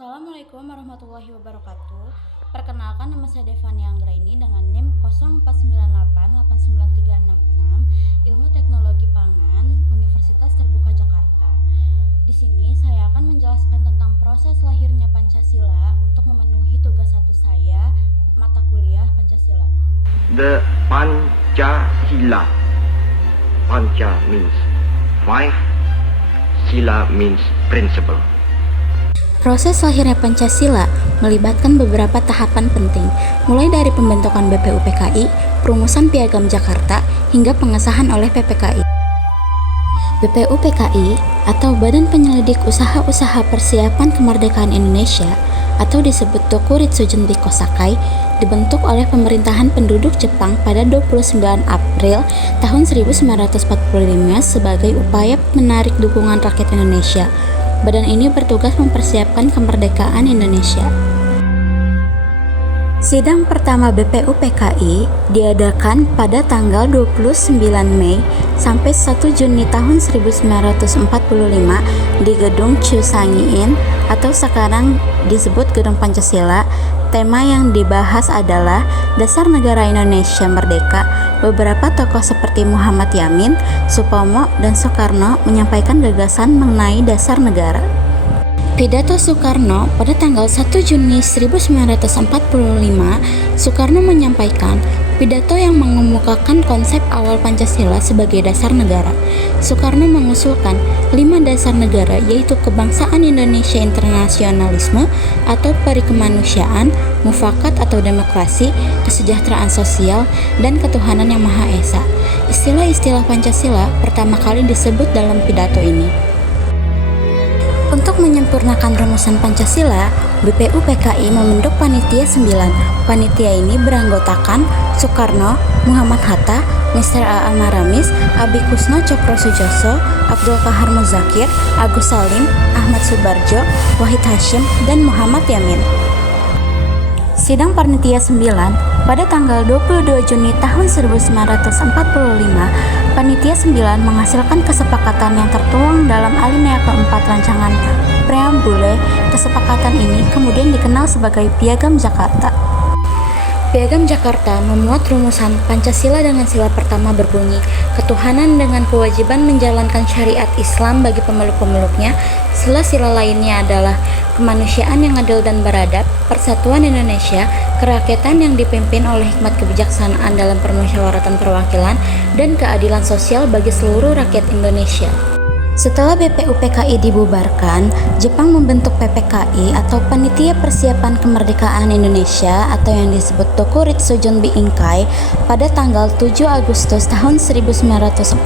Assalamualaikum warahmatullahi wabarakatuh. Perkenalkan, nama saya Devani Anggraini dengan NIM 04988936, Ilmu Teknologi Pangan, Universitas Terbuka Jakarta. Di sini saya akan menjelaskan tentang proses lahirnya Pancasila untuk memenuhi tugas 1 saya, mata kuliah Pancasila. The Pancasila. Panca means five, Sila means principle. Proses lahirnya Pancasila melibatkan beberapa tahapan penting, mulai dari pembentukan BPUPKI, perumusan Piagam Jakarta, hingga pengesahan oleh PPKI. BPUPKI atau Badan Penyelidik Usaha-Usaha Persiapan Kemerdekaan Indonesia atau disebut Dokuritsujen Kosakai dibentuk oleh pemerintahan penduduk Jepang pada 29 April tahun 1945 sebagai upaya menarik dukungan rakyat Indonesia. Badan ini bertugas mempersiapkan kemerdekaan Indonesia. Sidang pertama BPUPKI diadakan pada tanggal 29 Mei sampai 1 Juni tahun 1945 di Gedung Chusangiin atau sekarang disebut Gedung Pancasila. Tema yang dibahas adalah Dasar Negara Indonesia Merdeka. Beberapa tokoh seperti Muhammad Yamin, Supomo, dan Soekarno menyampaikan gagasan mengenai dasar negara. Pidato Soekarno pada tanggal 1 Juni 1945, Soekarno menyampaikan pidato yang mengemukakan konsep awal Pancasila sebagai dasar negara. Soekarno mengusulkan 5 dasar negara, yaitu kebangsaan Indonesia, internasionalisme atau perikemanusiaan, mufakat atau demokrasi, kesejahteraan sosial, dan ketuhanan yang Maha Esa. Istilah-istilah Pancasila pertama kali disebut dalam pidato ini. Untuk menyempurnakan rumusan Pancasila, BPUPKI membentuk Panitia 9. Panitia ini beranggotakan Soekarno, Muhammad Hatta, Mr. A.A. Maramis, Abi Kusno Cokrosujoso, Abdul Qahar Muzakir, Agus Salim, Ahmad Subarjo, Wahid Hashim, dan Muhammad Yamin. Sidang Panitia 9 pada tanggal 22 Juni tahun 1945, Panitia 9 menghasilkan kesepakatan yang tertuang dalam alinea keempat rancangan preambule. Kesepakatan ini kemudian dikenal sebagai Piagam Jakarta. Piagam Jakarta memuat rumusan Pancasila dengan sila pertama berbunyi, ketuhanan dengan kewajiban menjalankan syariat Islam bagi pemeluk-pemeluknya. Sila-sila lainnya adalah kemanusiaan yang adil dan beradab, persatuan Indonesia, kerakyatan yang dipimpin oleh hikmat kebijaksanaan dalam permusyawaratan perwakilan, dan keadilan sosial bagi seluruh rakyat Indonesia. Setelah BPUPKI dibubarkan, Jepang membentuk PPKI atau Panitia Persiapan Kemerdekaan Indonesia atau yang disebut Dokuritsujen pada tanggal 7 Agustus tahun 1945.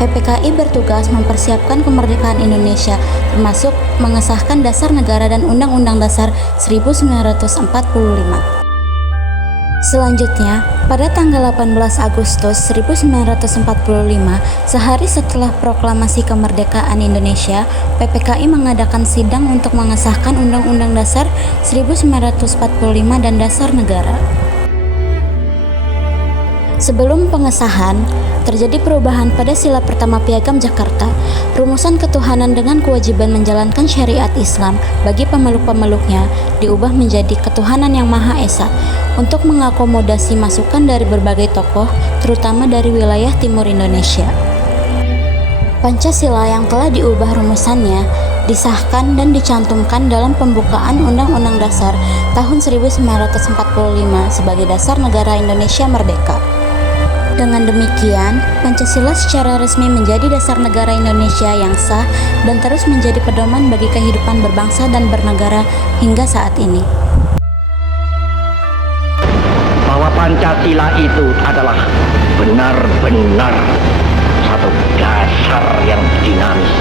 PPKI bertugas mempersiapkan kemerdekaan Indonesia, termasuk mengesahkan dasar negara dan Undang-Undang Dasar 1945. Selanjutnya, pada tanggal 18 Agustus 1945, sehari setelah proklamasi kemerdekaan Indonesia, PPKI mengadakan sidang untuk mengesahkan Undang-Undang Dasar 1945 dan Dasar Negara. Sebelum pengesahan, terjadi perubahan pada sila pertama Piagam Jakarta. Rumusan ketuhanan dengan kewajiban menjalankan syariat Islam bagi pemeluk-pemeluknya diubah menjadi ketuhanan yang Maha Esa untuk mengakomodasi masukan dari berbagai tokoh, terutama dari wilayah timur Indonesia. Pancasila yang telah diubah rumusannya disahkan dan dicantumkan dalam pembukaan Undang-Undang Dasar tahun 1945 sebagai dasar negara Indonesia merdeka. Dengan demikian, Pancasila secara resmi menjadi dasar negara Indonesia yang sah dan terus menjadi pedoman bagi kehidupan berbangsa dan bernegara hingga saat ini. Bahwa Pancasila itu adalah benar-benar satu dasar yang dinamis,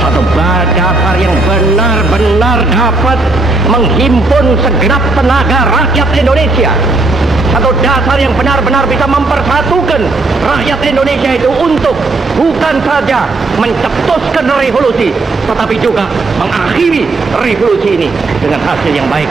satu dasar yang benar-benar dapat menghimpun segenap tenaga rakyat Indonesia, satu dasar yang benar-benar bisa mempersatukan rakyat Indonesia itu untuk bukan saja mencetuskan revolusi, tetapi juga mengakhiri revolusi ini dengan hasil yang baik